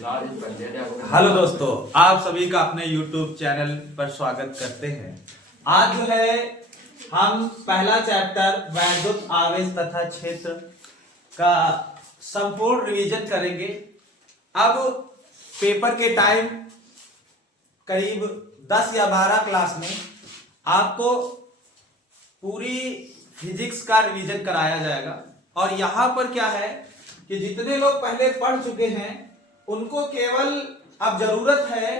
Hello दोस्तों, आप सभी का अपने YouTube चैनल पर स्वागत करते हैं। आज जो है हम पहला चैप्टर वैद्युत आवेश तथा क्षेत्र का संपूर्ण रिवीजन करेंगे। अब पेपर के टाइम करीब 10 या 12 क्लास में आपको पूरी फिजिक्स का रिवीजन कराया जाएगा। और यहाँ पर क्या है कि जितने लोग पहले पढ़ चुके हैं उनको केवल अब जरूरत है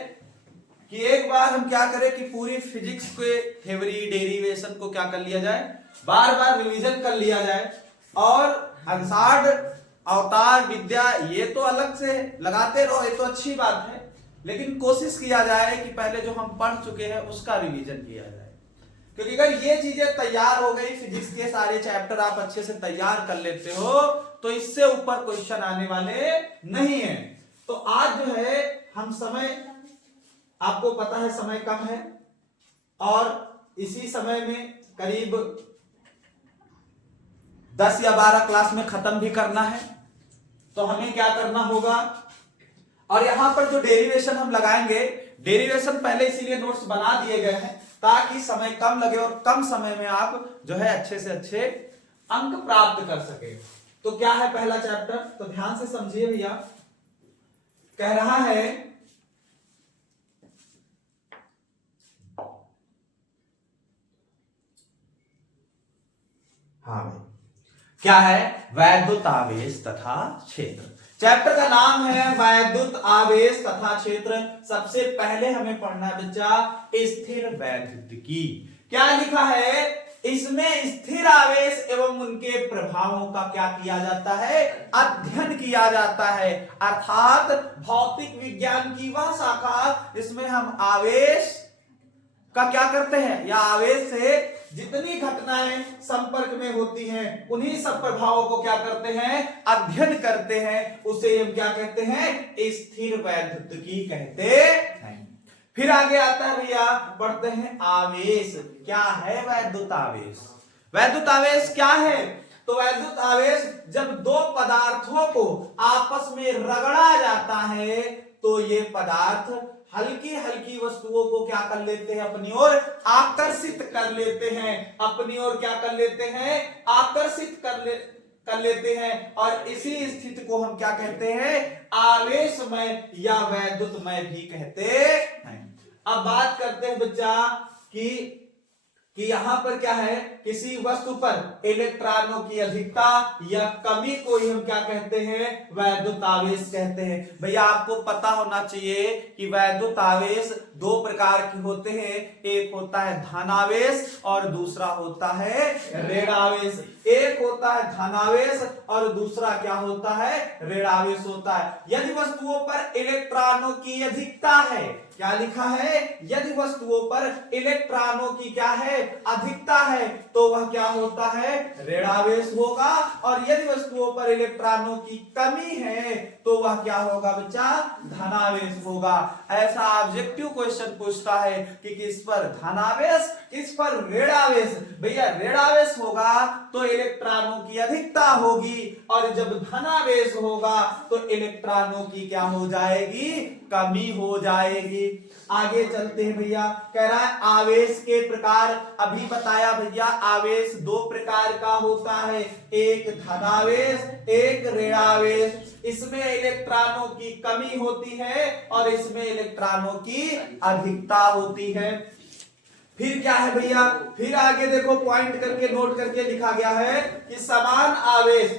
कि एक बार हम क्या करें कि पूरी फिजिक्स के थ्योरी डेरिवेशन को क्या कर लिया जाए, बार बार रिवीजन कर लिया जाए। और अंशार्ड अवतार विद्या ये तो अलग से लगाते रहो, ये तो अच्छी बात है, लेकिन कोशिश किया जाए कि पहले जो हम पढ़ चुके हैं उसका रिवीजन किया जाए। क्योंकि अगर ये चीजें तैयार हो गई, फिजिक्स के सारे चैप्टर आप अच्छे से तैयार कर लेते हो, तो इससे ऊपर क्वेश्चन आने वाले नहीं है। तो आज जो है हम समय, आपको पता है समय कम है और इसी समय में करीब 10 या 12 क्लास में खत्म भी करना है। तो हमें क्या करना होगा, और यहां पर जो डेरिवेशन हम लगाएंगे, डेरिवेशन पहले इसीलिए नोट्स बना दिए गए हैं ताकि समय कम लगे और कम समय में आप जो है अच्छे से अच्छे अंक प्राप्त कर सके। तो क्या है पहला चैप्टर, तो ध्यान से समझिए भैया। कह रहा है हाँ भाई, क्या है, वैद्युत आवेश तथा क्षेत्र। चैप्टर का नाम है वैद्युत आवेश तथा क्षेत्र। सबसे पहले हमें पढ़ना है बच्चा स्थिर वैद्युतिकी। क्या लिखा है, इसमें स्थिर आवेश एवं उनके प्रभावों का क्या किया जाता है, अध्ययन किया जाता है। अर्थात भौतिक विज्ञान की वह शाखा जिसमें हम आवेश का क्या करते हैं, या आवेश से जितनी घटनाएं संपर्क में होती हैं उन्हीं सब प्रभावों को क्या करते हैं, अध्ययन करते हैं। उसे हम क्या कहते हैं, स्थिर वैद्युतिकी कहते हैं। फिर आगे आता है भैया, पढ़ते हैं आवेश। क्या है वैद्युत आवेश? वैद्युत आवेश क्या है? तो वैद्युत आवेश जब दो पदार्थों को आपस में रगड़ा जाता है तो ये पदार्थ हल्की हल्की वस्तुओं को क्या कर लेते हैं, अपनी ओर आकर्षित कर लेते हैं। अपनी ओर क्या कर लेते हैं, आकर्षित कर लेते हैं। और इसी स्थिति को हम क्या कहते हैं, आवेशमय या वैद्युतमय भी कहते हैं। अब बात करते हैं बच्चा कि यहां पर क्या है, किसी वस्तु पर इलेक्ट्रॉनों की अधिकता या कमी को ही हम क्या कहते हैं, वैद्युत आवेश कहते हैं। भैया आपको पता होना चाहिए कि वैद्युत आवेश दो प्रकार के होते हैं, एक होता है धनावेश और दूसरा होता है ऋणावेश। एक होता है धनावेश और दूसरा क्या होता है, ऋणावेश होता है। यदि वस्तुओं पर इलेक्ट्रॉनों की अधिकता है, क्या लिखा है, यदि वस्तुओं पर इलेक्ट्रॉनों की क्या है, अधिकता है, तो वह क्या होता है, ऋणावेश होगा। और यदि वस्तुओं पर इलेक्ट्रॉनों की कमी है तो वह क्या होगा बच्चा, धनावेश होगा। ऐसा ऑब्जेक्टिव क्वेश्चन पूछता है कि किस पर धनावेश, किस पर ऋणावेश। भैया ऋणावेश होगा तो इलेक्ट्रॉनों की अधिकता होगी, और जब धनावेश होगा तो इलेक्ट्रॉनों की क्या हो जाएगी, कमी हो जाएगी। आगे चलते हैं भैया। कह रहा है आवेश के प्रकार, अभी बताया भैया आवेश दो प्रकार का होता है, एक धनावेश, एक ऋणावेश। इसमें इलेक्ट्रॉनों की कमी होती है और इसमें इलेक्ट्रॉनों की अधिकता होती है। फिर क्या है भैया, फिर आगे देखो पॉइंट करके नोट करके लिखा गया है कि समान आवेश।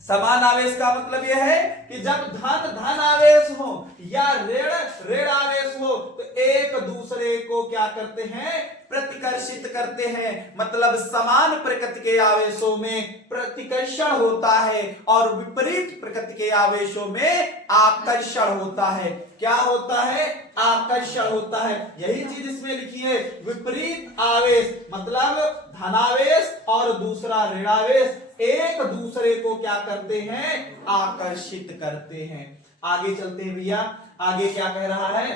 समान आवेश का मतलब यह है कि जब धन आवेश हो या ऋण आवेश हो तो एक दूसरे को क्या करते हैं, प्रतिकर्षित करते हैं। मतलब समान प्रकृति के आवेशों में प्रतिकर्षण होता है और विपरीत प्रकृति के आवेशों में आकर्षण होता है। क्या होता है, आकर्षण होता है। यही चीज इसमें लिखी है, विपरीत आवेश मतलब धनावेश और दूसरा ऋणावेश एक दूसरे को क्या करते हैं, आकर्षित करते हैं। आगे चलते हैं भैया, आगे क्या कह रहा है,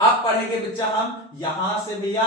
अब पढ़ेंगे बच्चा हम यहां से भैया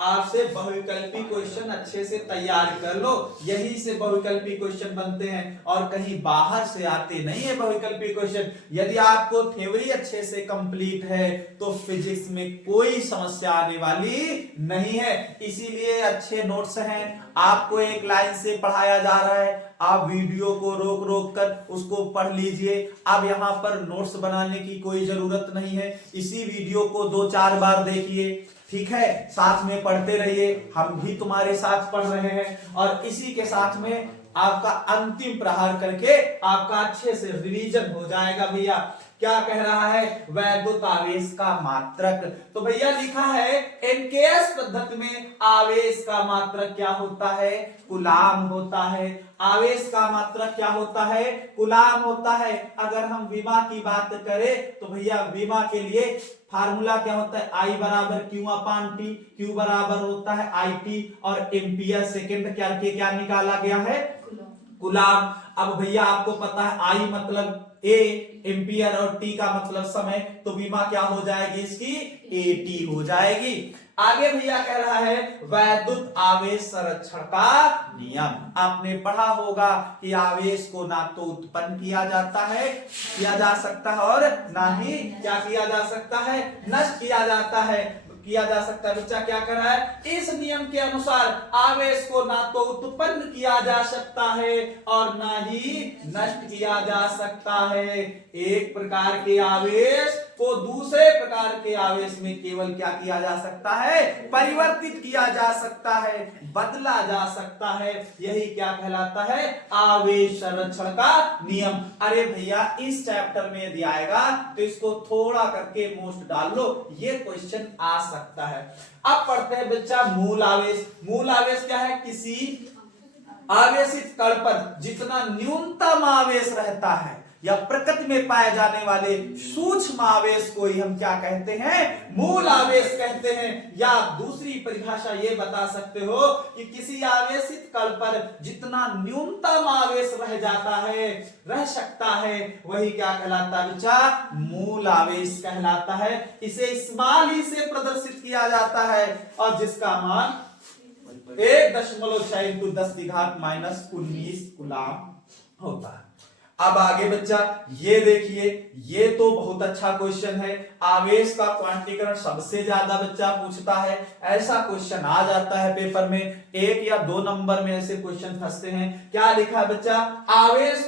आपसे बहुविकल्पी क्वेश्चन अच्छे से तैयार कर लो, यही से बहुविकल्पी क्वेश्चन बनते हैं और कहीं बाहर से आते नहीं है बहुविकल्पी क्वेश्चन। यदि आपको थ्योरी अच्छे से कंप्लीट है तो फिजिक्स में कोई समस्या आने वाली नहीं है। इसीलिए अच्छे नोट्स हैं, आपको एक लाइन से पढ़ाया जा रहा है, आप वीडियो को रोक रोक कर उसको पढ़ लीजिए। अब यहाँ पर नोट्स बनाने की कोई जरूरत नहीं है, इसी वीडियो को 2-4 बार देखिए, ठीक है, साथ में पढ़ते रहिए, हम भी तुम्हारे साथ पढ़ रहे हैं और इसी के साथ में आपका अंतिम प्रहार करके आपका अच्छे से रिवीजन हो जाएगा। भैया क्या कह रहा है, वैद्युत आवेश का मात्रक, तो भैया लिखा है एनकेएस पद्धति में आवेश का मात्रक क्या होता है, कूलाम होता है। आवेश का मात्रक क्या होता है, कूलाम होता है। अगर हम विमा की बात करें तो भैया विमा के लिए फार्मूला क्या होता है, I बराबर Q अपान T, Q बराबर होता है IT और एम्पियर सेकेंड क्या निकाला गया है, कूलाम। अब भैया आपको पता है I मतलब A एम्पियर और T का मतलब समय, तो विमा क्या हो जाएगी इसकी, AT हो जाएगी। आगे भैया कह रहा है वैद्युत आवेश संरक्षण का नियम। आपने पढ़ा होगा कि आवेश को ना तो उत्पन्न किया जाता है, किया जा सकता है और ना ही क्या किया जा सकता है, नष्ट किया जाता है, किया जा सकता है। बच्चा क्या कर रहा है, इस नियम के अनुसार आवेश को ना तो उत्पन्न किया जा सकता है और ना ही नष्ट किया जा सकता है। एक प्रकार के आवेश को दूसरे प्रकार के आवेश में केवल क्या किया जा सकता है, परिवर्तित किया जा सकता है, बदला जा सकता है। यही क्या कहलाता है, आवेश संरक्षण का नियम। अरे भैया इस चैप्टर में यदि आएगा तो इसको थोड़ा करके मोस्ट डाल लो, ये क्वेश्चन आ सकता है। अब पढ़ते हैं बच्चा मूल आवेश। मूल आवेश क्या है, किसी आवेशित कण पर जितना न्यूनतम आवेश रहता है या प्रकृति में पाए जाने वाले सूक्ष्म आवेश को ही हम क्या कहते हैं, मूल आवेश कहते हैं। या दूसरी परिभाषा ये बता सकते हो कि किसी आवेशित कण पर जितना न्यूनतम आवेश रह जाता है, रह सकता है, वही क्या कहलाता है बच्चा, मूल आवेश कहलाता है। इसे स्मॉल ई से प्रदर्शित किया जाता है और जिसका मान 1.6 × 10⁻⁻19 कूलाम होता है। अब आगे बच्चा ये देखिए, ये तो बहुत अच्छा क्वेश्चन है। आवेश का क्वांटीकरण सबसे ज्यादा बच्चा पूछता है, ऐसा क्वेश्चन आ जाता है पेपर में, 1 या 2 नंबर में ऐसे क्वेश्चन फंसते हैं। क्या लिखा बच्चा, आवेश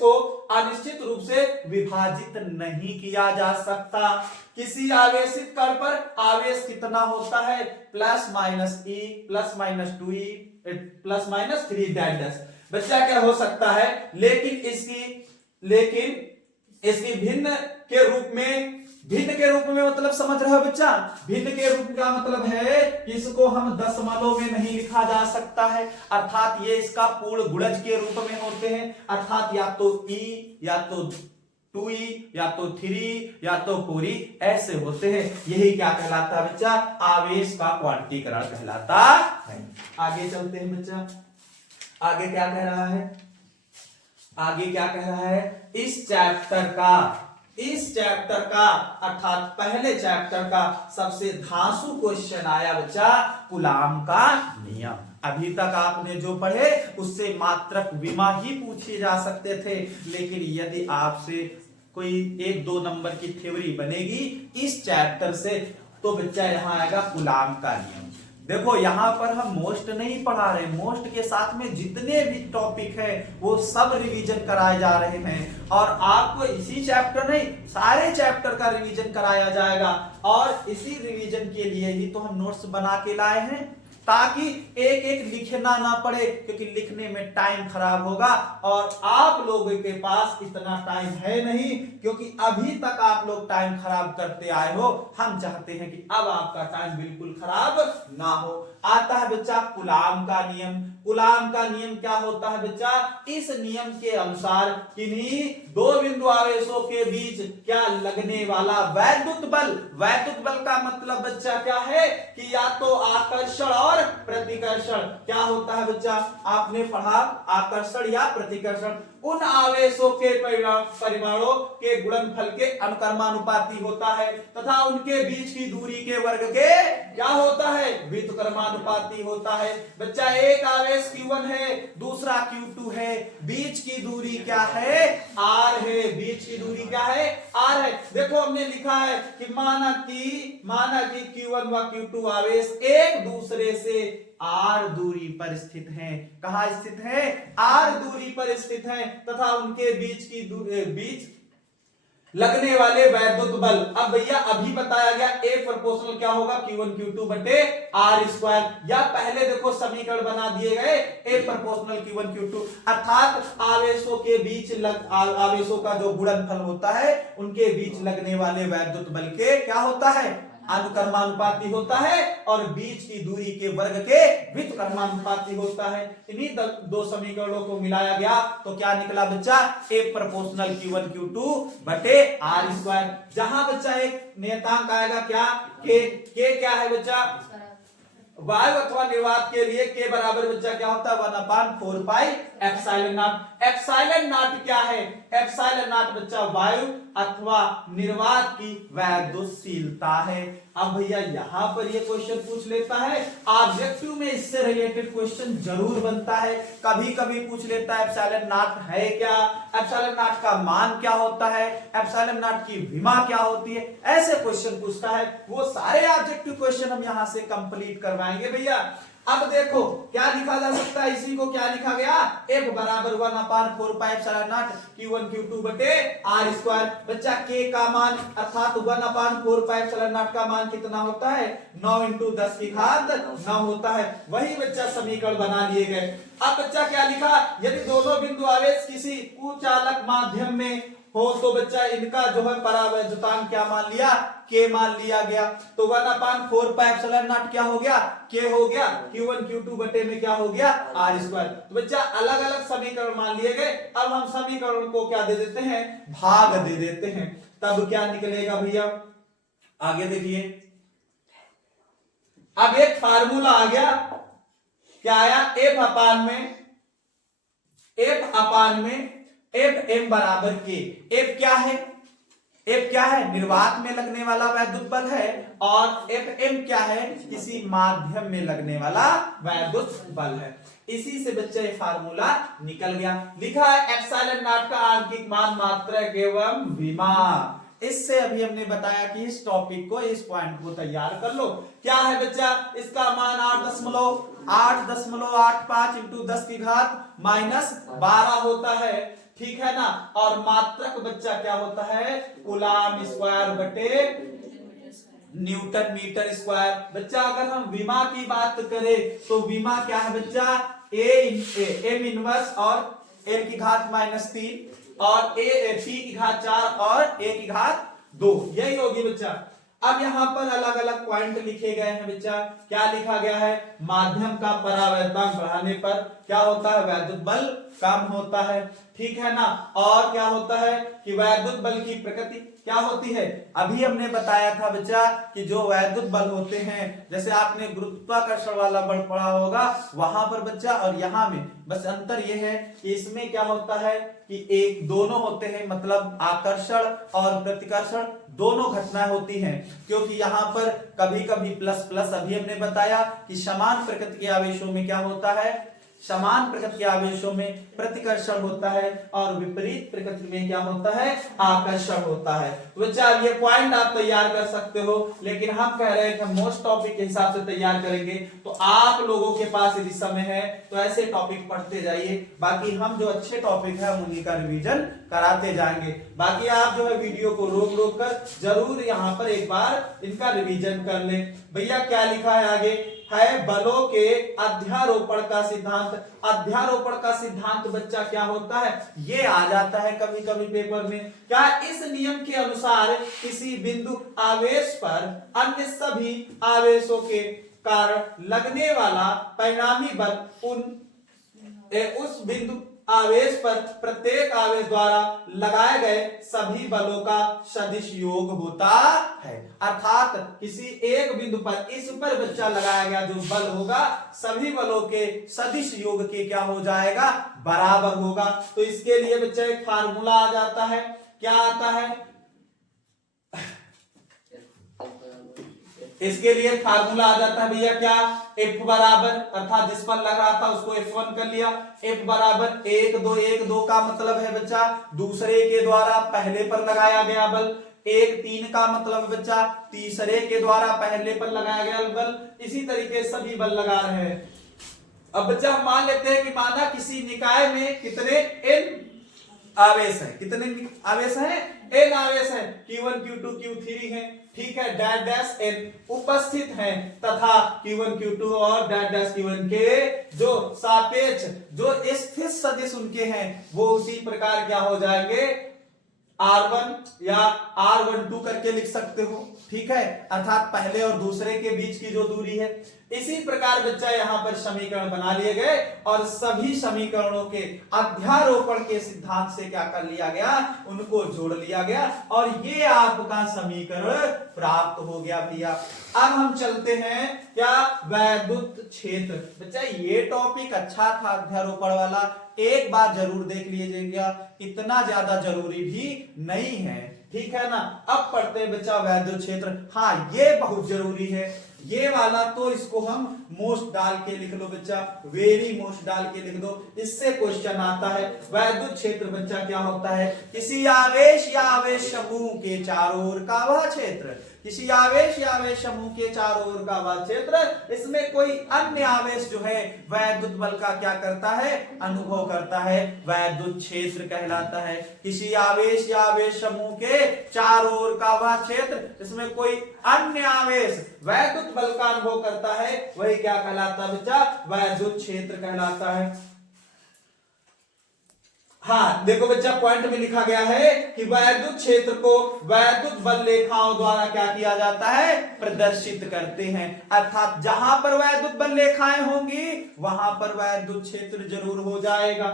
को अनिश्चित रूप से विभाजित नहीं किया जा सकता। किसी आवेशित कण पर आवेश कितना होता है, ±E ±2E ±3 बच्चा क्या हो सकता है, लेकिन इसकी भिन्न के रूप में मतलब समझ रहे हो बच्चा, भिन्न के रूप का मतलब है कि इसको हम दशमलव में नहीं लिखा जा सकता है, अर्थात ये इसका पूर्ण गुणज के रूप में होते हैं, अर्थात या तो E या तो 2E या तो 3 या तो 4E ऐसे होते हैं। यही क्या कहलाता है बच्चा, आवेश का क्वांटीकरण कहलाता है। आगे चलते हैं बच्चा, आगे क्या कह रहा है, आगे क्या कह रहा है, इस चैप्टर का अर्थात पहले चैप्टर का सबसे धांसू क्वेश्चन आया बच्चा, कूलाम का नियम। अभी तक आपने जो पढ़े उससे मात्रक विमा ही पूछे जा सकते थे, लेकिन यदि आपसे कोई 1-2 नंबर की थ्योरी बनेगी इस चैप्टर से तो बच्चा यहां आएगा कूलाम का नियम। देखो यहां पर हम मोस्ट नहीं पढ़ा रहे, मोस्ट के साथ में जितने भी टॉपिक है वो सब रिवीजन कराए जा रहे हैं और आपको इसी चैप्टर नहीं सारे चैप्टर का रिवीजन कराया जाएगा। और इसी रिवीजन के लिए ही तो हम नोट्स बना के लाए हैं, ताकि एक एक लिखना ना पड़े, क्योंकि लिखने में टाइम खराब होगा और आप लोगों के पास इतना टाइम है नहीं, क्योंकि अभी तक आप लोग टाइम खराब करते आए हो। हम चाहते हैं कि अब आपका टाइम बिल्कुल खराब ना हो। आता है बच्चा कूलाम का नियम। कूलाम का नियम क्या होता है बच्चा, इस नियम के अनुसार किन्हीं 2 बिंदु आवेशों के बीच क्या लगने वाला वैद्युत बल का मतलब बच्चा क्या है कि या तो आकर्षण और प्रतिकर्षण। क्या होता है बच्चा, आपने पढ़ा आकर्षण या प्रतिकर्षण। उन आवेशों के परिमाणों के गुणनफल के अनुक्रमानुपाती होता है तथा उनके बीच की दूरी के वर्ग के क्या होता है, व्युत्क्रमानुपाती होता है। बच्चा एक आवेश Q1 है, दूसरा Q2 है, बीच की दूरी क्या है, R है। बीच की दूरी क्या है, R है। देखो हमने लिखा है कि माना कि Q1 व Q2 आवेश एक दूसरे से R दूरी पर स्थित हैं। कहां स्थित है, R दूरी पर स्थित हैं तथा उनके बीच लगने वाले वैद्युत बल। अब भैया अभी बताया गया A प्रोपोर्शनल क्या होगा, Q1 Q2 बटे R स्क्वायर, या पहले देखो समीकरण बना दिए गए A प्रोपोर्शनल Q1 Q2, अर्थात आवेशों के बीच आवेशों का जो गुणनफल होता है उनके बीच लगने वाले वैद्युत बल के क्या होता है, अनुक्रमानुपाती होता है, और बीच की दूरी के वर्ग के व्युत्क्रमानुपाती होता है। इन्हीं दो समीकरणों को मिलाया गया तो क्या निकला बच्चा, A प्रोपोर्शनल Q1 Q2 बटे R स्क्वायर, जहां बच्चा एक नियतांक आएगा क्या, K क्या है बच्चा, वायु अथवा निर्वात के लिए K बराबर बच्चा क्या होता है, 1/4 pi epsilon not. Epsilon not क्या है, एप्सिलॉन नॉट बच्चा वायु अथवा निर्वात की वैद्युतशीलता है। अब भैया यहां पर ये क्वेश्चन पूछ लेता है, ऑब्जेक्टिव में इससे रिलेटेड क्वेश्चन जरूर बनता है, कभी कभी पूछ लेता है एप्सिलॉन नॉट है क्या, एप्सिलॉन नॉट का मान क्या होता है, एप्सिलॉन नॉट की विमा क्या होती है, ऐसे क्वेश्चन पूछता है। वो सारे ऑब्जेक्टिव क्वेश्चन हम यहां से कंप्लीट करवाएंगे भैया। अब देखो क्या लिखा जा सकता है, इसी को क्या लिखा गया, F बराबर 1/4 pi epsilon not Q1 Q2 बटे R स्क्वायर। बच्चा K का मान अर्थात 1/4 पाई एप्सिलॉन नॉट का मान कितना होता है, 9 × 10 की घात 9 होता है। वही बच्चा समीकरण बना लिए गए। अब बच्चा क्या लिखा, यदि दोनों बिंदु आवेश किसी कुचालक माध्यम में हो तो बच्चा इनका जो है परावैद्युतांक क्या मान लिया, K मान लिया गया। तो 1/4 पाई एप्सिलॉन नॉट क्या हो गया, K हो गया, Q1 Q2 बटे में क्या हो गया, R स्क्वायर। तो बच्चा अलग अलग समीकरण मान लिए गए। अब हम समीकरण को क्या दे देते हैं, भाग दे देते हैं, तब क्या निकलेगा भैया, आगे देखिए। अब एक फार्मूला आ गया, क्या आया, F m बराबर K। F क्या है, F क्या है, निर्वात में लगने वाला वैद्युत बल है, और Fm क्या है, किसी माध्यम में लगने वाला वैद्युत बल है। इसी से बच्चे ये फार्मूला निकल गया। लिखा है एप्सिलॉन नॉट का आंतरिक मान मात्रक एवं विमा। इससे अभी हमने बताया कि इस टॉपिक को, इस पॉइंट को तैयार कर लो। क्या है बच्चा, इसका मान 8.85 × 10 की घात -12 होता है, ठीक है ना। और मात्रक बच्चा क्या होता है, कूलाम स्क्वायर बटे न्यूटन मीटर स्क्वायर। बच्चा अगर हम विमा की बात करें तो विमा क्या है बच्चा, m इनवर्स और l की घात -3 और p की घात 4 और a की घात 2, यही होगी बच्चा। अब यहाँ पर अलग अलग पॉइंट लिखे गए हैं बच्चा। क्या लिखा गया है, माध्यम का परावैद्युतांक बढ़ाने पर क्या होता है, वैद्युत बल कम होता है, ठीक है ना। और क्या होता है कि वैद्युत बल की प्रकृति क्या होती है, अभी हमने बताया था बच्चा कि जो वैद्युत बल होते हैं, जैसे आपने गुरुत्वाकर्षण वाला बल पढ़ा होगा वहां पर बच्चा, और यहाँ में बस अंतर यह है कि इसमें क्या होता है कि एक दोनों होते हैं, मतलब आकर्षण और प्रतिकर्षण दोनों घटनाएं होती हैं। क्योंकि यहाँ पर कभी कभी प्लस प्लस, अभी हमने बताया कि समान प्रकृति के आवेशों में क्या होता है, समान प्रकृति के आवेशों में प्रतिकर्षण होता है, और विपरीत प्रकृति में क्या होता है, आकर्षण होता है। तो बच्चा ये पॉइंट आप तैयार कर सकते हो, लेकिन हम कह रहे हैं कि मोस्ट टॉपिक के हिसाब से तैयार करेंगे। तो आप लोगों के पास यदि समय है तो ऐसे टॉपिक पढ़ते जाइए, बाकी हम जो अच्छे टॉपिक है हम उन्हीं का रिवीजन कराते जाएंगे। बाकी आप जो है वीडियो को रोक रोक कर जरूर यहाँ पर एक बार इनका रिवीजन कर ले। भैया क्या लिखा है आगे, है बलों के अध्यारोपण का सिद्धांत। अध्यारोपण का सिद्धांत बच्चा क्या होता है, ये आ जाता है कभी कभी पेपर में। क्या इस नियम के अनुसार किसी बिंदु आवेश पर अन्य सभी आवेशों के कारण लगने वाला परिणामी बल उस बिंदु आवेश पर प्रत्येक आवेश द्वारा लगाए गए सभी बलों का सदिश योग होता है। अर्थात किसी एक बिंदु पर इस पर बच्चा लगाया गया जो बल होगा सभी बलों के सदिश योग के क्या हो जाएगा, बराबर होगा। तो इसके लिए बच्चा एक फार्मूला आ जाता है, क्या आता है, इसके लिए फार्मूला आ जाता है भैया क्या, F बराबर, अर्थात जिस पर लग रहा था उसको F1 कर लिया, F बराबर 1 2 का मतलब है बच्चा दूसरे के द्वारा पहले पर लगाया गया बल, 1 3 का मतलब बच्चा तीसरे के द्वारा पहले पर लगाया गया बल। इसी तरीके सभी बल लगा रहे हैं। अब बच्चा हम मान लेते हैं कि माना किसी निकाय में कितने n आवेश है, कितने आवेश है, n आवेश है, Q1 Q2 Q3 है, ठीक है, डैश डैश n उपस्थित है तथा Q1 Q2 और डैश डैश Q1 के जो सापेक्ष जो स्थिर सदिश उनके हैं वो उसी प्रकार क्या हो जाएंगे, R1 या R12 करके लिख सकते हो, ठीक है, अर्थात पहले और दूसरे के बीच की जो दूरी है। इसी प्रकार बच्चा यहां पर समीकरण बना लिए गए और सभी समीकरणों के अध्यारोपण के सिद्धांत से क्या कर लिया गया, उनको जोड़ लिया गया और ये आपका समीकरण प्राप्त हो गया भैया। अब हम चलते हैं क्या, वैद्युत क्षेत्र। बच्चा ये टॉपिक अच्छा था अध्यारोपण वाला, एक बार जरूर देख लीजिएगा, इतना ज्यादा जरूरी भी नहीं है, ठीक है ना। अब पढ़ते हैं बच्चा वैद्युत क्षेत्र। हाँ ये बहुत जरूरी है, ये वाला तो इसको हम मोस्ट डाल के लिख लो बच्चा, वेरी मोस्ट डाल के लिख दो, इससे क्वेश्चन आता है। वैद्युत क्षेत्र बच्चा क्या होता है, किसी आवेश या आवेश समूह के चारों ओर का वह क्षेत्र, किसी आवेश या आवेश समूह के चारों ओर का वह क्षेत्र, इसमें कोई अन्य आवेश जो है वैद्युत बल का क्या करता है, अनुभव करता है, वैद्युत क्षेत्र कहलाता है। किसी आवेश या आवेश समूह के चारों ओर का वह क्षेत्र, इसमें कोई अन्य आवेश वैद्युत बल का अनुभव करता है, वही क्या कहलाता है बच्चा, वैद्युत क्षेत्र कहलाता है। हाँ देखो बच्चा पॉइंट में लिखा गया है कि वैद्युत क्षेत्र को वैद्युत बल रेखाओं द्वारा क्या किया जाता है, प्रदर्शित करते हैं। अर्थात जहां पर वैद्युत बल रेखाएं होंगी वहां पर वैद्युत क्षेत्र जरूर हो जाएगा।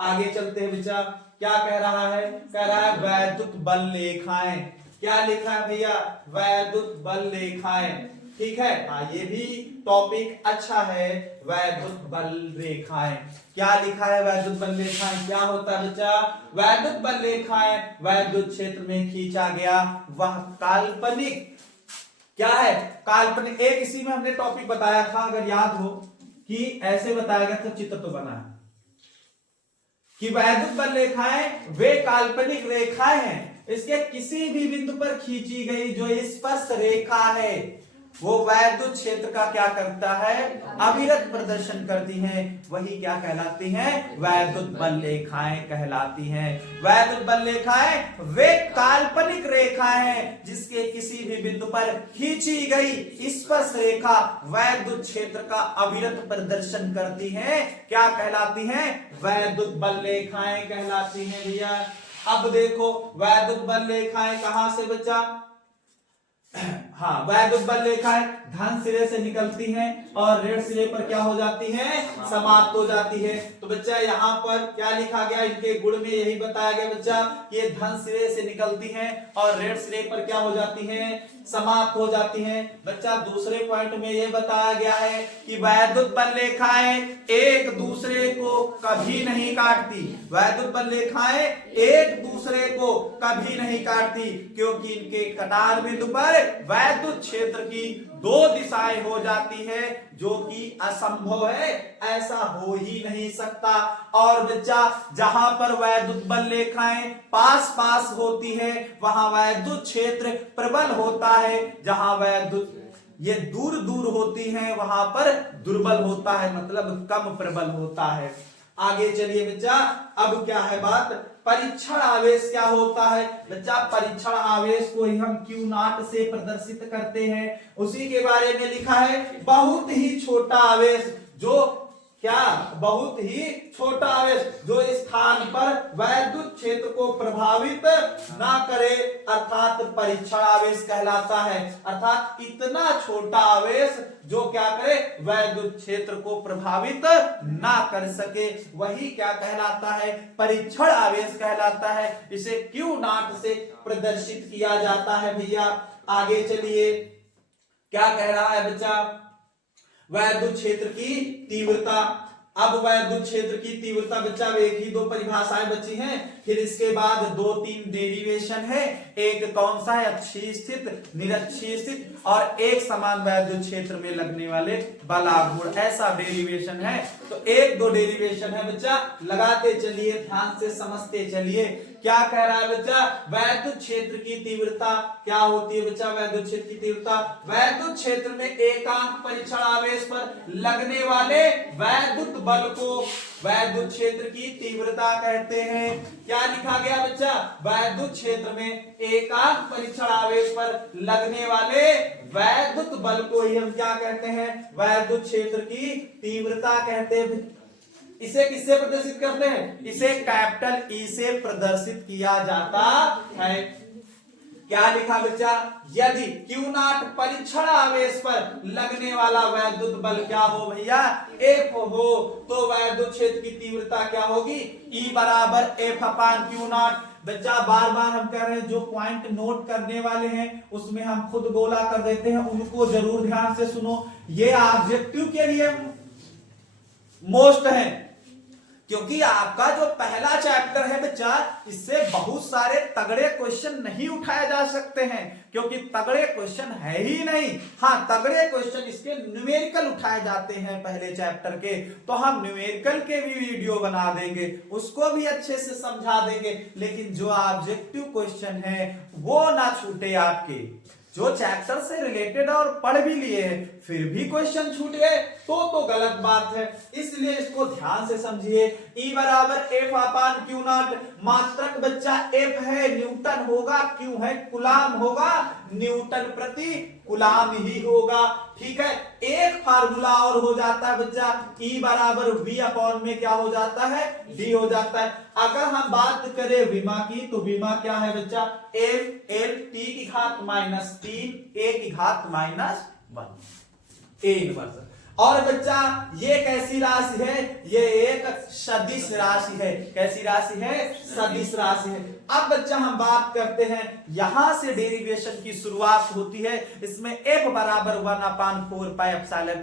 आगे चलते हैं बच्चा, क्या कह रहा है, कह रहा है वैद्युत बल रेखाएं, क्या लिखा है भैया, वैद्युत बल रेखाएं, ठीक है। हाँ ये भी टॉपिक अच्छा है, वैद्युत बल रेखाएं, क्या लिखा है, वैद्युत बल रेखाएं क्या होता है बच्चा, वैद्युत बल रेखाएं वैद्युत क्षेत्र में खींचा गया वह काल्पनिक, क्या है, काल्पनिक। एक इसी में हमने टॉपिक बताया था अगर याद हो कि ऐसे बताया गया था, चित्र तो बना है कि वैद्युत बल रेखाएं वे काल्पनिक रेखाएं हैं, इसके किसी भी बिंदु पर खींची गई जो स्पर्श रेखा है वो वैद्युत क्षेत्र का क्या करता है, अविरत प्रदर्शन करती हैं, वही क्या कहलाती हैं, वैद्युत बल रेखाएं कहलाती हैं। वैद्युत बल रेखाएं वे काल्पनिक रेखाएं हैं जिसके किसी भी बिंदु पर खींची गई स्पर्श रेखा वैद्युत क्षेत्र का अविरत प्रदर्शन करती हैं, क्या कहलाती हैं, वैद्युत बल रेखाएं कहलाती हैं भैया। अब देखो वैद्युत बल रेखाएं कहां से बच्चा, हाँ वैद्युत बल रेखाएं धन सिरे से निकलती हैं और ऋण सिरे पर क्या हो जाती हैं, समाप्त हो जाती है। तो बच्चा यहाँ पर क्या लिखा गया, इनके गुण में यही बताया गया बच्चा, ये धन सिरे से निकलती हैं और ऋण सिरे पर क्या हो जाती हैं, समाप्त हो जाती हैं। बच्चा दूसरे पॉइंट में ये बताया गया है कि वैद्युत बल रेखाएं एक दूसरे को कभी नहीं काटती, वैद्युत बल रेखाएं एक दूसरे को कभी नहीं काटती, क्योंकि इनके कटार बिंदु पर वैद्युत क्षेत्र की दो दिशाएं हो जाती है जो कि असंभव है, ऐसा हो ही नहीं सकता। और बच्चा जहां पर वैद्युत बल रेखाएं पास पास होती है वहां वैद्युत क्षेत्र प्रबल होता है, जहां वैद्युत ये दूर दूर होती हैं वहां पर दुर्बल होता है, मतलब कम प्रबल होता है। आगे चलिए बच्चा, अब क्या है बात, परीक्षण आवेश क्या होता है बच्चा, परीक्षण आवेश को ही हम Q0 से प्रदर्शित करते हैं, उसी के बारे में लिखा है। बहुत ही छोटा आवेश जो क्या बहुत ही छोटा आवेश जो स्थान पर वैद्युत क्षेत्र को प्रभावित ना करे अर्थात परीक्षण आवेश कहलाता है। अर्थात इतना छोटा आवेश जो क्या करे वैद्युत क्षेत्र को प्रभावित ना कर सके वही क्या कहलाता है परीक्षण आवेश कहलाता है। इसे Q0 से प्रदर्शित किया जाता है। भैया आगे चलिए क्या कह रहा है बच्चा वैद्युत क्षेत्र की तीव्रता। अब वैद्युत क्षेत्र की तीव्रता बच्चा एक ही दो परिभाषाएं बची हैं, फिर इसके बाद 2-3 डेरिवेशन है। एक कौन सा है अक्षीय स्थित, निरक्षीय स्थित और एक समान वैद्युत क्षेत्र में लगने वाले बलागुण, ऐसा डेरिवेशन है। तो 1-2 डेरिवेशन है बच्चा, लगाते चलिए, ध्यान से समझते चलिए। क्या कह रहा है बच्चा वैद्युत क्षेत्र की तीव्रता क्या होती है बच्चा वैद्युत क्षेत्र की तीव्रता वैद्युत क्षेत्र में एकांक परीक्षण आवेश पर लगने वाले वैद्युत बल को वैद्युत क्षेत्र की तीव्रता कहते हैं। क्या लिखा गया बच्चा वैद्युत क्षेत्र में एकांक परीक्षण आवेश पर लगने वाले वैद्युत बल को ही हम क्या कहते हैं वैद्युत क्षेत्र की तीव्रता कहते हैं। इसे किससे प्रदर्शित करते हैं इसे कैपिटल ई से प्रदर्शित किया जाता है। क्या लिखा बच्चा यदि Q0 परीक्षण आवेश पर लगने वाला वैद्युत बल क्या हो भैया F हो तो वैद्युत क्षेत्र की तीव्रता क्या होगी E बराबर F/Q0। बच्चा बार बार हम कह रहे हैं जो पॉइंट नोट करने वाले हैं उसमें हम खुद गोला कर देते हैं, उनको जरूर ध्यान से सुनो। ये ऑब्जेक्टिव के लिए मोस्ट है क्योंकि आपका जो पहला चैप्टर है बच्चा इससे बहुत सारे तगड़े क्वेश्चन नहीं उठाए जा सकते हैं क्योंकि तगड़े क्वेश्चन है ही नहीं। हाँ तगड़े क्वेश्चन इसके न्यूमेरिकल उठाए जाते हैं पहले चैप्टर के, तो हम न्यूमेरिकल के भी वीडियो बना देंगे, उसको भी अच्छे से समझा देंगे। लेकिन जो ऑब्जेक्टिव क्वेश्चन है वो ना छूटे आपके, जो चैप्टर से रिलेटेड और पढ़ भी लिए हैं फिर भी क्वेश्चन छूट गए तो गलत बात है। इसलिए इसको ध्यान से समझिए। E बराबर F/Q0 मात्रक बच्चा F है न्यूटन होगा, Q है कुलाम होगा, न्यूटन प्रति कुलाम ही होगा। ठीक है एक फार्मूला और हो जाता है बच्चा E बराबर V में क्या हो जाता है D हो जाता है। अगर हम बात करें विमा की तो विमा क्या है बच्चा F(L)T⁻3 A इनवर्स। और बच्चा ये कैसी राशि है ये एक सदिश राशि है। कैसी राशि है सदिश राशि है। अब बच्चा हम बात करते हैं यहां से डेरिवेशन की शुरुआत होती है। इसमें F बराबर 1/4 पाई एप्सिलॉन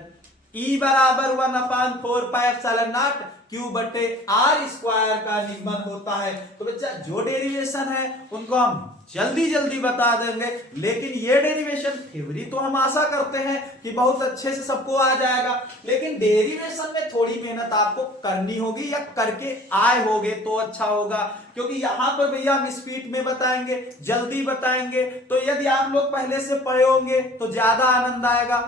E बराबर 1/4 पाई एप्सिलॉन नॉट Q बटे R स्क्वायर का निगमन होता है। तो बच्चा जो डेरिवेशन है उनको हम जल्दी बता देंगे, लेकिन ये डेरिवेशन थ्योरी तो हम आशा करते हैं कि बहुत अच्छे से सबको आ जाएगा, लेकिन डेरिवेशन में थोड़ी मेहनत आपको करनी होगी या करके आए होगे तो अच्छा होगा। क्योंकि यहाँ पर भैया हम स्पीड में बताएंगे, जल्दी बताएंगे, तो यदि आप लोग पहले से पढ़े होंगे तो ज्यादा आनंद आएगा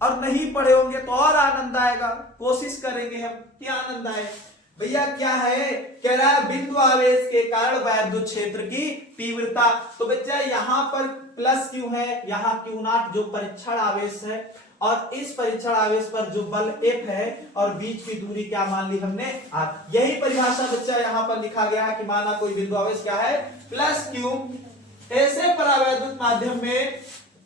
और नहीं पढ़े होंगे तो और आनंद आएगा। कोशिश करेंगे हम कि आनंद आए। भैया क्या है कह रहा है बिंदु आवेश के कारण वैद्युत क्षेत्र की तीव्रता। तो बच्चा यहाँ पर प्लस क्यू है, यहाँ Q0 जो परीक्षण आवेश है और इस परीक्षण आवेश पर जो बल F है और बीच की दूरी क्या मान ली हमने R। यही परिभाषा बच्चा यहाँ पर लिखा गया है कि माना कोई बिंदु आवेश क्या है प्लस क्यू ऐसे परावैद्युत माध्यम में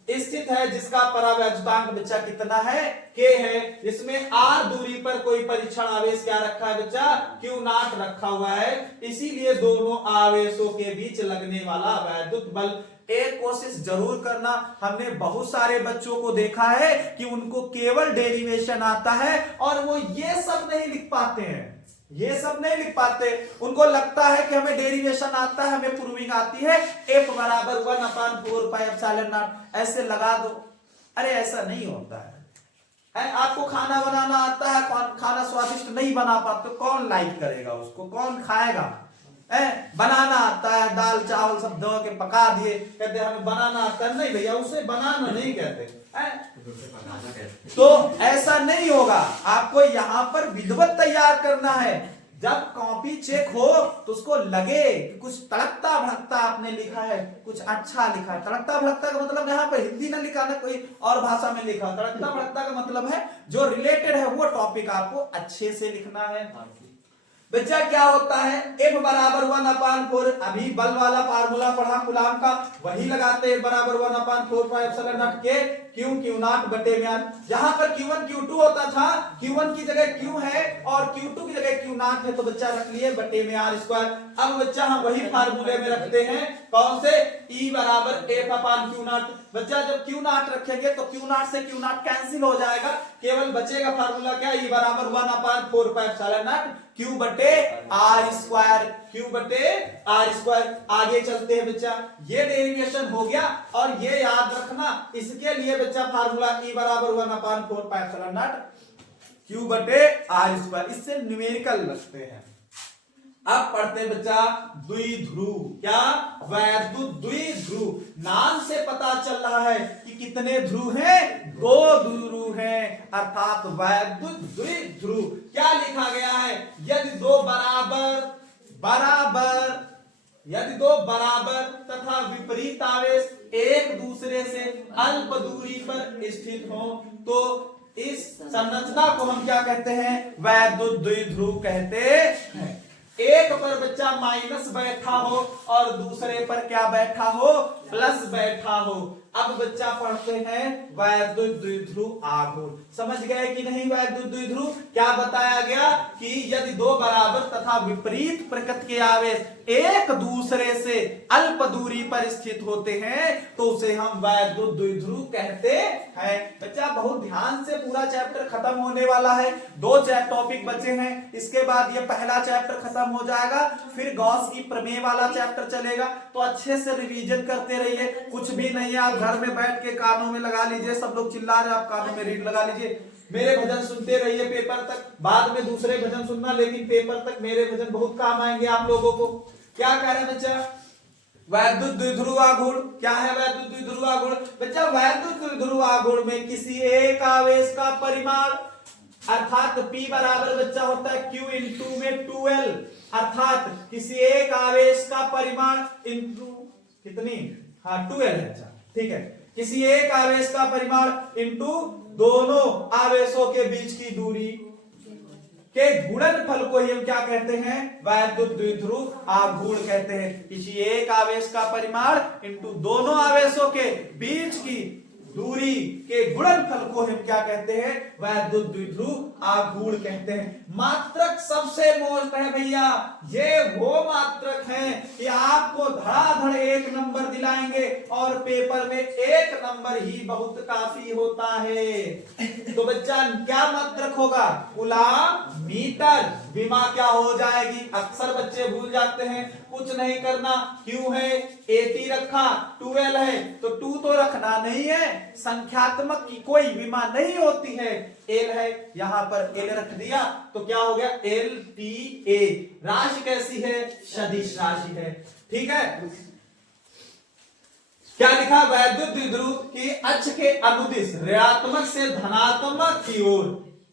स्थित है जिसका परावैद्युतांक बच्चा कितना है K है, जिसमें R दूरी पर कोई परीक्षण आवेश क्या रखा है बच्चा Q0 रखा हुआ है। इसीलिए दोनों आवेशों के बीच लगने वाला वैद्युत बल। एक कोशिश जरूर करना, हमने बहुत सारे बच्चों को देखा है कि उनको केवल डेरिवेशन आता है और वो ये सब नहीं लिख पाते हैं, ये सब नहीं लिख पाते। उनको लगता है कि हमें डेरिवेशन आता है, हमें प्रूविंग आती है, F बराबर 1/4 पाई एप्सिलॉन नॉट ऐसे लगा दो। अरे ऐसा नहीं होता है। आपको खाना बनाना आता है, खाना स्वादिष्ट नहीं बना पाते, कौन लाइक करेगा उसको, कौन खाएगा। बनाना आता है, दाल चावल सब धो के पका दिए, कहते हमें बनाना आता है, नहीं भैया उसे बनाना नहीं कहते। तो ऐसा नहीं होगा, आपको यहां पर विधिवत तैयार करना है। जब कॉपी चेक हो तो उसको लगे कि कुछ तड़कता भड़कता आपने लिखा है, कुछ अच्छा लिखा है। तड़कता भड़कता का मतलब यहाँ पर हिंदी ना लिखा, ना कोई और भाषा में लिखा। तड़कता भड़कता का मतलब है जो रिलेटेड है वो टॉपिक आपको अच्छे से लिखना है। बच्चा क्या होता है, F बराबर 1/4, अभी बल वाला फार्मूला पढ़ा कूलाम का, वही लगाते हैं, बराबर 1/4 के Q Q0 बटे में। जहां पर Q1 Q2 होता था, Q1 की जगह Q है और Q2 की जगह Q0 है, तो बच्चा रख लिए बटे में R²। अब बच्चा हम वही फार्मूले में रखते हैं, कौन से, E बराबर F/Q0। बच्चा जब Q0 रखेंगे तो Q0 से Q0 कैंसिल हो जाएगा, केवल बचेगा फार्मूला क्या, E बराबर 1/4 Q बटे R², Q बटे R²। आगे चलते हैं बच्चा, ये डेरिवेशन हो गया और ये याद रखना, इसके लिए बच्चा फार्मूला E बराबर 1/4 Q बटे R², इससे न्यूमेरिकल रखते हैं। अब पढ़ते हैं बच्चा द्विध्रुव, क्या, वैद्युत द्विध्रुव। नाम से पता चल रहा है कि कितने ध्रुव हैं, 2 ध्रुव हैं, अर्थात वैद्युत द्विध्रुव। क्या लिखा गया है, यदि दो बराबर तथा विपरीत आवेश एक दूसरे से अल्प दूरी पर स्थित हो तो इस संरचना को हम क्या कहते हैं, वैद्युत द्विध्रुव कहते हैं। एक पर बच्चा माइनस बैठा हो और दूसरे पर क्या बैठा हो, प्लस बैठा हो। अब बच्चा पढ़ते हैं वैद्युत द्विध्रुव आघूर्ण। समझ गए कि नहीं, वैद्युत द्विध्रुव क्या बताया गया कि यदि दो बराबर तथा विपरीत प्रकृति के आवेश एक दूसरे से अल्प दूरी पर स्थित होते हैं तो उसे हम वैद्युत द्विध्रुव कहते हैं। बच्चा बहुत ध्यान से, पूरा चैप्टर खत्म होने वाला है, 2 टॉपिक बचे हैं, इसके बाद ये पहला चैप्टर खत्म हो जाएगा, फिर गॉस की प्रमेय वाला चैप्टर चलेगा। तो अच्छे से रिवीजन करते रहिए, कुछ भी नहीं है, आप घर में बैठ के कानों में लगा लीजिए, सब लोग चिल्ला रहे आप कानों में रीड लगा लीजिए, मेरे भजन सुनते रहिए पेपर तक, बाद में दूसरे भजन सुनना, लेकिन पेपर तक मेरे भजन बहुत काम आएंगे आप लोगों को। क्या कह रहे हैं बच्चा, वैद्युत द्विध्रुव आघूर्ण। क्या है वैद्युत द्विध्रुव आघूर्ण, बच्चा वैद्युत द्विध्रुव आघूर्ण में किसी एक आवेश का परिमाण, अर्थात P बराबर बच्चा होता है Q इंटू में 2L, अर्थात किसी एक आवेश का परिमाण इंटू कितनी, हाँ 2L है, अच्छा ठीक है, किसी एक आवेश का परिमाण इंटू दोनों आवेशों के बीच की दूरी के गुणनफल को ही हम क्या कहते हैं, वैद्युत द्विध्रुव आघूर्ण कहते हैं। किसी एक आवेश का परिमाण इंटू दोनों आवेशों के बीच की दूरी के गुणनफल को हम क्या कहते हैं, वैद्युत द्विध्रुव आघूर्ण कहते हैं। मात्रक सबसे मोस्ट है भैया, ये वो मात्रक है कि आपको धड़ाधड़ 1 नंबर दिलाएंगे और पेपर में 1 नंबर ही बहुत काफी होता है। तो बच्चा क्या मात्रक होगा, कूलाम मीटर। विमा क्या हो जाएगी, अक्सर बच्चे भूल जाते हैं, कुछ नहीं करना, क्यू है 80 रखा, 2L है तो 2 तो रखना नहीं है, संख्यात्मक की कोई विमा नहीं होती है, L है, यहां पर L रख दिया तो क्या हो गया, LTA। राशि कैसी है, सदिश राशि है, ठीक है। क्या लिखा, वैद्युत द्विध्रुव की अक्ष के अनुदिश ऋणात्मक से धनात्मक की ओर,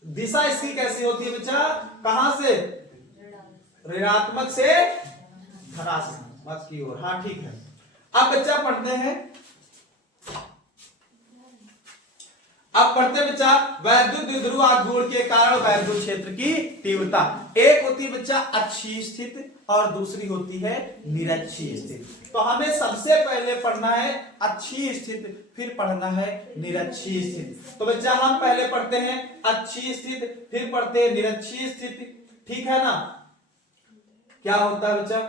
दिशा इसकी कैसी होती है बच्चा, कहां से, ऋणात्मक से धनात्मक की ओर, हाँ ठीक है। अब बच्चा पढ़ते हैं, अब पढ़ते बच्चा वैद्युत द्विध्रुव आघूर्ण के कारण वैद्युत क्षेत्र की तीव्रता। एक होती है बच्चा अक्षीय स्थिति और दूसरी होती है निरक्षीय स्थिति। तो हमें सबसे पहले पढ़ना है अक्षीय स्थिति, फिर पढ़ना है निरक्षीय स्थिति। तो बच्चा हम पहले पढ़ते हैं अक्षीय स्थिति, फिर पढ़ते हैं निरक्षीय स्थिति, ठीक है ना। क्या होता है बच्चा,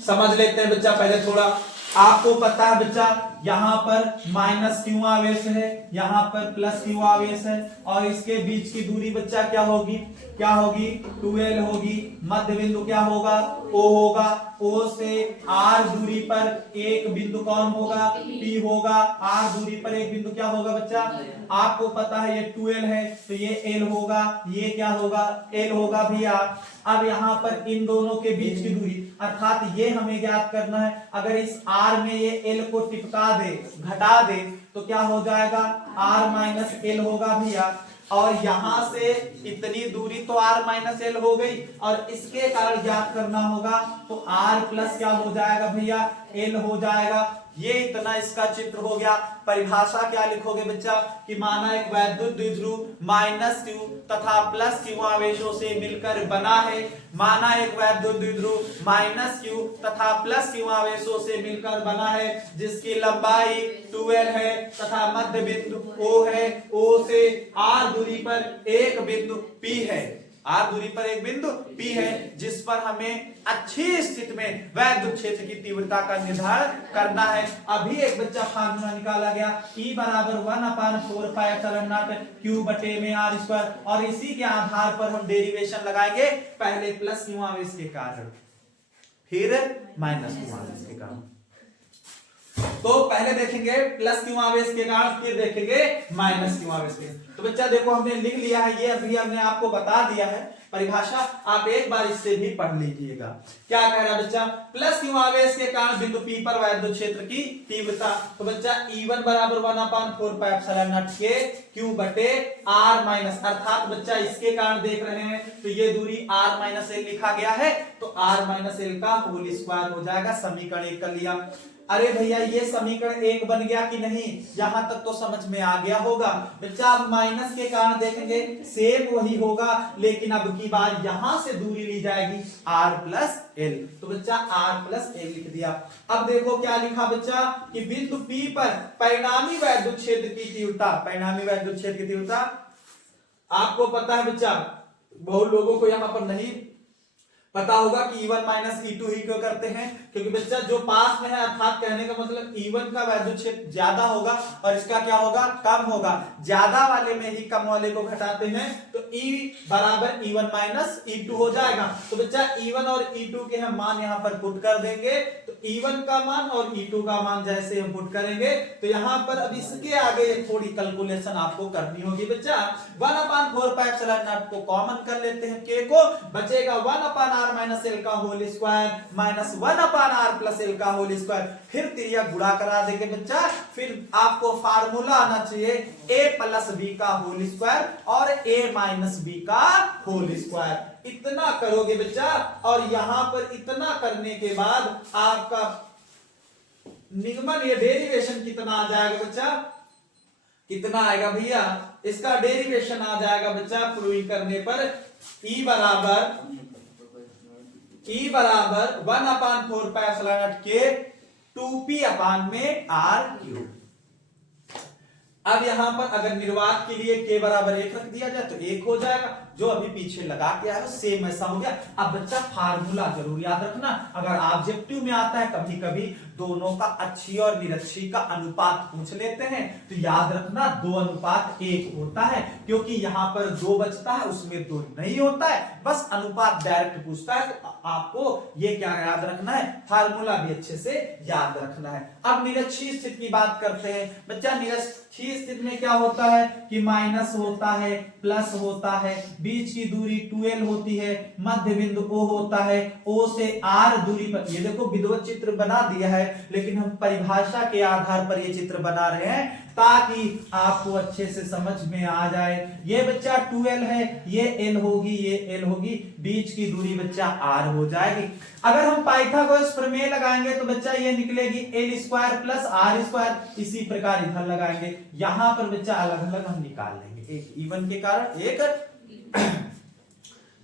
समझ लेते हैं बच्चा पहले थोड़ा। आपको पता है बच्चा यहां पर माइनस क्यू आवेश है, यहां पर प्लस क्यू आवेश है और इसके बीच की दूरी बच्चा क्या होगी, 2L होगी। मध्य बिंदु क्या होगा, O होगा। O से R दूरी पर एक बिंदु कौन होगा? P होगा। R दूरी पर एक बिंदु क्या होगा बच्चा? आपको पता है ये 2L है तो ये L होगा, ये क्या होगा? L होगा भैया। अब यहाँ पर इन दोनों के बीच की दूरी अर्थात ये हमें ज्ञात करना है। अगर इस R में ये L को टिपका दे, घटा दे तो क्या हो जाएगा? R माइनस L होगा भैया। और यहां से इतनी दूरी तो R माइनस L हो गई और इसके कारण ज्ञात करना होगा तो R प्लस क्या हो जाएगा भैया? L हो जाएगा। ये इतना इसका चित्र हो गया। परिभाषा क्या लिखोगे बच्चा कि माना एक वैद्युत द्विध्रुव माइनस q तथा प्लस q आवेशों से मिलकर बना है। माना एक वैद्युत द्विध्रुव माइनस q तथा प्लस q आवेशों से मिलकर बना है जिसकी लंबाई 2l है तथा मध्य बिंदु O है। O से r दूरी पर एक बिंदु P है। R दूरी पर एक बिंदु P है जिस पर हमें अच्छी स्थिति में वैद्युत क्षेत्र की तीव्रता का निर्धारण करना है। अभी एक बच्चा फार्मूला निकाला गया E बराबर 1/4πε0 Q बटे में R स्क्वायर और इसी के आधार पर हम डेरिवेशन लगाएंगे। पहले प्लस क्यू आवेश के कारण फिर माइनस क्यू आवेश के कारण। तो पहले देखेंगे प्लस क्यू आवेश के कारण फिर देखेंगे माइनस क्यू आवेश के। तो बच्चा देखो हमने लिख लिया है, ये अभी हमने आपको बता दिया है परिभाषा, आप एक बार इससे भी पढ़ लीजिएगा। क्या कह रहा है बच्चा? प्लस क्यू आवेश के कारण बिंदु P पर वैद्युत क्षेत्र की तीव्रता। तो बच्चा E1 बराबर 1/4πε0 के Q बटे R माइनस, अर्थात बच्चा इसके कारण देख रहे हैं तो ये दूरी R माइनस L लिखा गया है तो R माइनस L का होल स्क्वायर हो जाएगा। समीकरण 1 कर लिया। अरे भैया ये समीकरण 1 बन गया कि नहीं? यहां तक तो समझ में आ गया होगा बच्चा। अब माइनस के कारण देखेंगे सेम वही होगा लेकिन अब की बार यहां से दूरी ली जाएगी R प्लस L। तो बच्चा R प्लस L लिख दिया। अब देखो क्या लिखा बच्चा कि बिंदु P पर परिणामी वैद्युत क्षेत्र की तीव्रता, परिणामी वैद्युत क्षेत्र की तीव्रता आपको पता है बच्चा, बहुत लोगों को यहां पर नहीं पता होगा कि E1 माइनस E2 ही क्यों करते हैं, क्योंकि बच्चा जो पास में है अर्थात कहने का मतलब E1 का वैद्युत क्षेत्र ज्यादा होगा और इसका क्या होगा? कम होगा। ज्यादा वाले में ही कम वाले को घटाते हैं तो E बराबर E1 माइनस E2 हो जाएगा। तो बच्चा E1 और E2 के हम मान यहाँ पर पुट कर देंगे तो E1 का मान और E2 का मान जैसे हम पुट करेंगे तो यहाँ पर अब इसके आगे थोड़ी कैलकुलेशन आपको करनी होगी बच्चा। 1/4πε0 को कॉमन कर लेते हैं k को, बचेगा 1/r माइनस L का whole square minus 1/r plus L का होल स्क्वायर। फिर त्रिज्या गुणा करा देंगे बच्चा। फिर आपको फार्मूला आना चाहिए a प्लस b का होल स्क्वायर और a माइनस b का होल स्क्वायर। इतना करोगे बच्चा और यहां पर इतना करने के बाद आपका निगमन, ये डेरिवेशन कितना आ जाएगा बच्चा? कितना आएगा भैया? इसका डेरिवेशन आ जाएगा बच्चा प्रूविंग करने पर E बराबर 1/4πε0 के 2p अपान में r क्यूब। अब यहां पर अगर निर्वात के लिए k बराबर 1 रख दिया जाए तो 1 हो जाएगा। जो अभी पीछे लगा के आया सेम ऐसा हो गया। अब बच्चा फार्मूला जरूर याद रखना, अगर ऑब्जेक्टिव में आता है कभी कभी दोनों का अच्छी और निरक्षी का अनुपात पूछ लेते हैं तो याद रखना 2:1 होता है, क्योंकि यहाँ पर 2 बचता है उसमें 2 नहीं होता है, बस अनुपात डायरेक्ट पूछता है। तो आपको ये क्या याद रखना है? फार्मूला भी अच्छे से याद रखना है। अब निरक्षी स्थिति की बात करते हैं बच्चा। निरक्षी स्थिति में क्या होता है कि माइनस होता है, प्लस होता है, बीच की दूरी 2l होती है, मध्य बिंदु O होता है, O से R दूरी पर, ये देखो विधिवत चित्र बना दिया है लेकिन हम परिभाषा के आधार पर ये चित्र बना रहे हैं ताकि आपको अच्छे से समझ में आ जाए। ये बच्चा 2l है, ये l होगी, ये l होगी, बीच की दूरी बच्चा r हो जाएगी। अगर हम पाइथागोरस प्रमेय लगाएंगे तो बच्चा ये निकलेगी l square plus r square. इसी प्रकार इधर लगाएंगे, यहां पर बच्चा अलग अलग हम निकाल लेंगे, एक E1 के कारण एक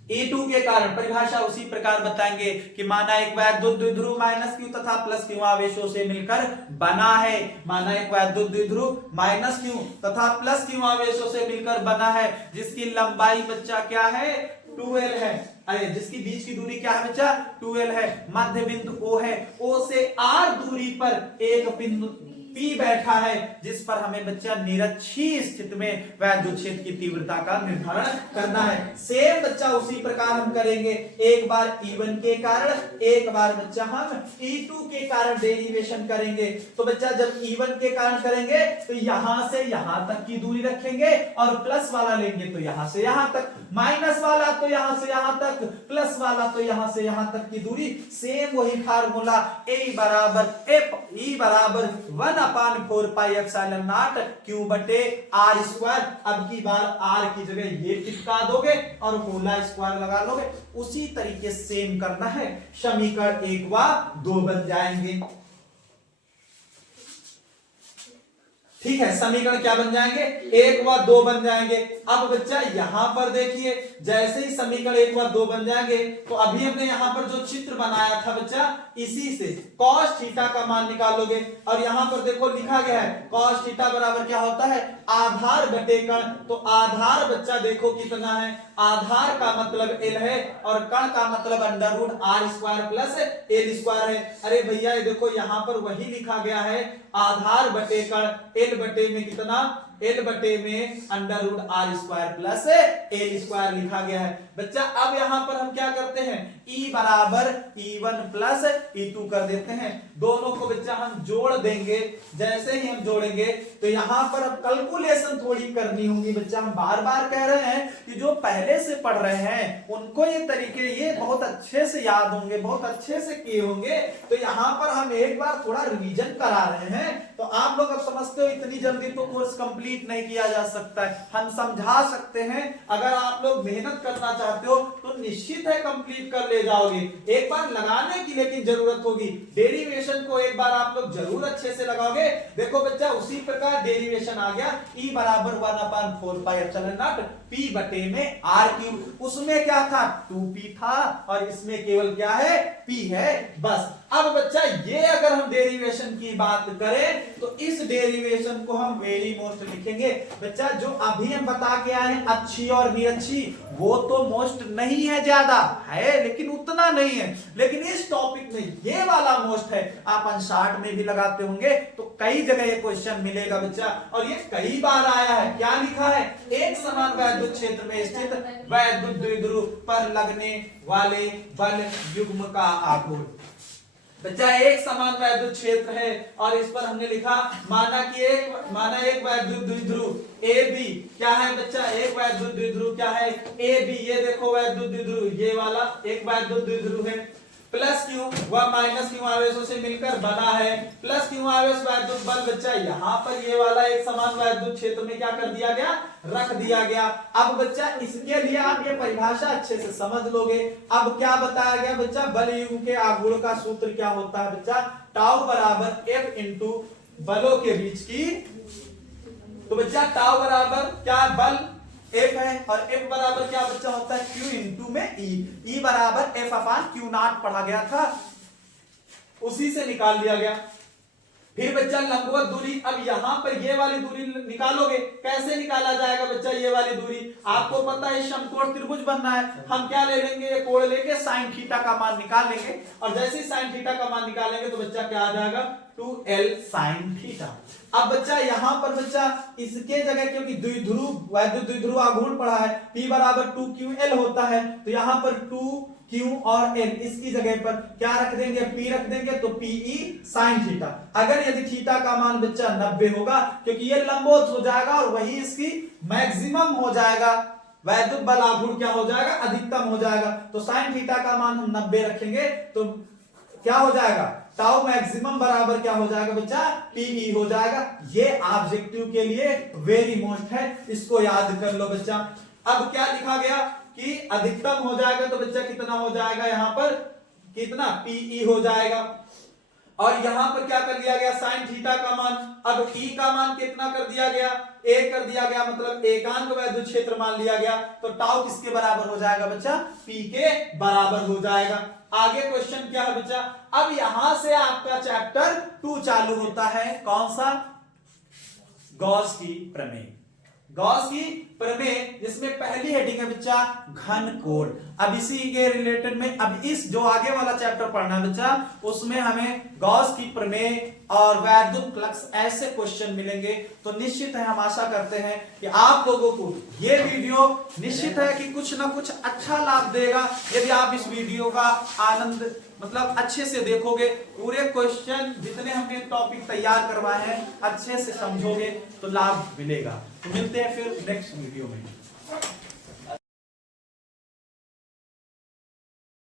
E2 के कारण। परिभाषा उसी प्रकार बताएंगे कि माना एक वैद्युत द्विध्रुव माइनस q तथा प्लस q आवेशों से मिलकर बना है। माना एक वैद्युत द्विध्रुव माइनस q तथा प्लस q आवेशों से मिलकर बना है जिसकी लंबाई बच्चा क्या है? 2l है। अरे जिसकी बीच की दूरी क्या है बच्चा? 2l है। मध्य बिंदु O है, O से R दूरी पर एक बिंदु P बैठा है, जिस पर हमें बच्चा निरक्षीय स्थिति में वैद्युत क्षेत्र की तीव्रता का निर्धारण करना है। सेम बच्चा उसी प्रकार हम करेंगे, एक बार E1 के कारण, एक बार बच्चा हम E2 के कारण डेरिवेशन करेंगे। तो बच्चा जब E1 के कारण करेंगे तो यहां से यहां तक की दूरी रखेंगे और प्लस वाला लेंगे तो यहां से यहां तक, माइनस वाला तो यहां से यहां तक, प्लस वाला तो यहां से यहां तक की दूरी। सेम वही फार्मूला A बराबर F E बराबर 1/4 पाई एप्सिलॉन नॉट Q बटे R स्क्वायर। अब की बार R की जगह ये चिपका दोगे और होल स्क्वायर लगा लोगे। उसी तरीके सेम करना है, समीकरण 1 व 2 बन जाएंगे। ठीक है, समीकरण क्या बन जाएंगे, 1 व 2 बन जाएंगे। अब बच्चा यहां पर देखिए, जैसे ही समीकरण 1 व 2 बन जाएंगे तो अभी हमने यहां पर जो चित्र बनाया था बच्चा, इसी से cos थीटा का मान निकालोगे। और यहां पर देखो लिखा गया है cos थीटा बराबर क्या होता है, आधार बटे कण। तो आधार बच्चा देखो कितना है, आधार का मतलब L है और कण का मतलब √r square plus L square है। अरे भैया ये देखो यहां पर वही लिखा गया है, आधार बटे कण, L बटे में कितना, L बटे में √r square plus L square लिखा गया है। बच्चा अब यहां पर हम क्या करते हैं, E बराबर E1 प्लस E2 कर देते हैं। दोनों को बच्चा हम जोड़ देंगे। जैसे ही हम जोड़ेंगे तो यहां पर अब कैलकुलेशन थोड़ी करनी होगी। बच्चा हम बार बार कह रहे हैं कि जो पहले से पढ़ रहे हैं उनको ये तरीके ये बहुत अच्छे से याद होंगे, बहुत अच्छे से किए होंगे। तो यहां पर हम एक बार थोड़ा रिवीजन करा रहे हैं। तो आप लोग अब समझते हो इतनी जल्दी तो कोर्स कंप्लीट नहीं किया जा सकता है, हम समझा सकते हैं। अगर आप लोग मेहनत करना चाहते हो तो निश्चित है कंप्लीट कर ले जाओगे। एक बार लगाने की लेकिन जरूरत होगी, डेरिवेशन को एक बार आप लोग जरूर अच्छे से लगाओगे। देखो बच्चा उसी प्रकार डेरिवेशन आ गया, E बराबर 1/4 पाई एप्सिलॉन नॉट P बटे में R क्यूब। उसमें क्या था, 2P था और इसमें केवल क्या है, P है, बस। अब बच्चा ये अगर हम डेरिवेशन की बात करें तो इस डेरिवेशन को हम वेरी मोस्ट लिखेंगे। बच्चा जो अभी हम बता के आए हैं अच्छी और निरक्षी, वो तो मोस्ट नहीं है, ज्यादा है लेकिन उतना नहीं है। लेकिन इस टॉपिक में ये वाला मोस्ट है। आप अनशार्ट में भी लगाते होंगे तो कई जगह ये क्वेश्चन मिलेगा बच्चा, और ये कई बार आया है। क्या लिखा है, एक समान वैद्युत क्षेत्र में स्थित वैद्युत द्विध्रुव पर लगने वाले बल युग्म का आघूर्ण। बच्चा एक समान वैद्युत क्षेत्र है और इस पर हमने लिखा माना एक वैद्युत द्विध्रुव ए बी। क्या है बच्चा, एक वैद्युत द्विध्रुव क्या है, ए बी। ये देखो वैद्युत द्विध्रुव, ये वाला एक वैद्युत द्विध्रुव है। प्लस क्यू व माइनस क्यू आवेशों से मिलकर बना है। प्लस क्यू आवेश वैद्युत बल बच्चा यहाँ पर ये वाला एक समान वैद्युत क्षेत्र में क्या कर दिया गया, रख दिया गया। अब बच्चा इसके लिए आप ये परिभाषा अच्छे से समझ लोगे। अब क्या बताया गया बच्चा, बल युग्म के आघूर्ण का सूत्र क्या होता है बच्चा, टाउ बराबर F इंटू बलों के बीच की। तो बच्चा टाउ बराबर क्या, बल F है और F बराबर क्या बच्चा होता है, Q इंटू में E। E बराबर F अपान Q नॉट पढ़ा गया था, उसी से निकाल लिया गया। फिर बच्चा लंबवत दूरी, अब यहां पर ये वाली दूरी निकालोगे। कैसे निकाला जाएगा बच्चा ये वाली दूरी, आपको पता है समकोण त्रिभुज बनना है। हम क्या ले लेंगे, ये कोण लेके साइन थीटा का मान निकाल लेंगे और जैसे ही साइन थीटा का मान निकालेंगे तो बच्चा क्या आ जाएगा, 2L साइन थीटा। अब बच्चा यहां पर बच्चा इसके जगह क्योंकि द्विध्रुव वैद्युत द्विध्रुव आघूर्ण पढ़ा है, P बराबर 2QL होता है, तो यहां पर 2Q और L इसकी जगह पर क्या रख देंगे, P रख देंगे तो PE साइन थीटा। अगर यदि थीटा का मान बच्चा 90 होगा क्योंकि ये लंबवत हो जाएगा और वही इसकी मैक्सिमम हो जाएगा, वैद्युत बल आघूर्ण क्या हो जाएगा, अधिकतम हो जाएगा। तो साइन थीटा का मान हम 90 रखेंगे तो क्या हो जाएगा, टाउ मैक्सिमम बराबर क्या हो जाएगा बच्चा, PE हो जाएगा। ये ऑब्जेक्टिव के लिए वेरी मोस्ट है, इसको याद कर लो बच्चा। अब क्या लिखा गया कि अधिकतम हो जाएगा तो बच्चा कितना हो जाएगा, यहां पर कितना PE हो जाएगा। और यहां पर क्या कर दिया गया, साइन थीटा का मान, अब E का मान कितना कर दिया गया, 1 कर दिया गया, मतलब एकांक वैद्युत क्षेत्र मान लिया गया। तो टाउ किसके बराबर हो जाएगा बच्चा, P के बराबर हो जाएगा। आगे क्वेश्चन क्या है बच्चा, अब यहां से आपका चैप्टर 2 चालू होता है, कौन सा, गॉस की प्रमेय। गॉस की प्रमेय, जिसमें पहली हेडिंग है बच्चा घन कोण। अब इसी के रिलेटेड में अब इस जो आगे वाला चैप्टर पढ़ना है बच्चा, उसमें हमें गॉस की प्रमेय और वैद्युत फ्लक्स ऐसे क्वेश्चन मिलेंगे। तो निश्चित है, हम आशा करते हैं कि आप लोगों को ये वीडियो निश्चित है कि कुछ ना कुछ अच्छा लाभ देगा। यदि आप इस वीडियो का आनंद मतलब अच्छे से देखोगे, पूरे क्वेश्चन जितने हमने टॉपिक तैयार करवाए हैं अच्छे से समझोगे तो लाभ मिलेगा। तो मिलते हैं फिर नेक्स्ट वीडियो में।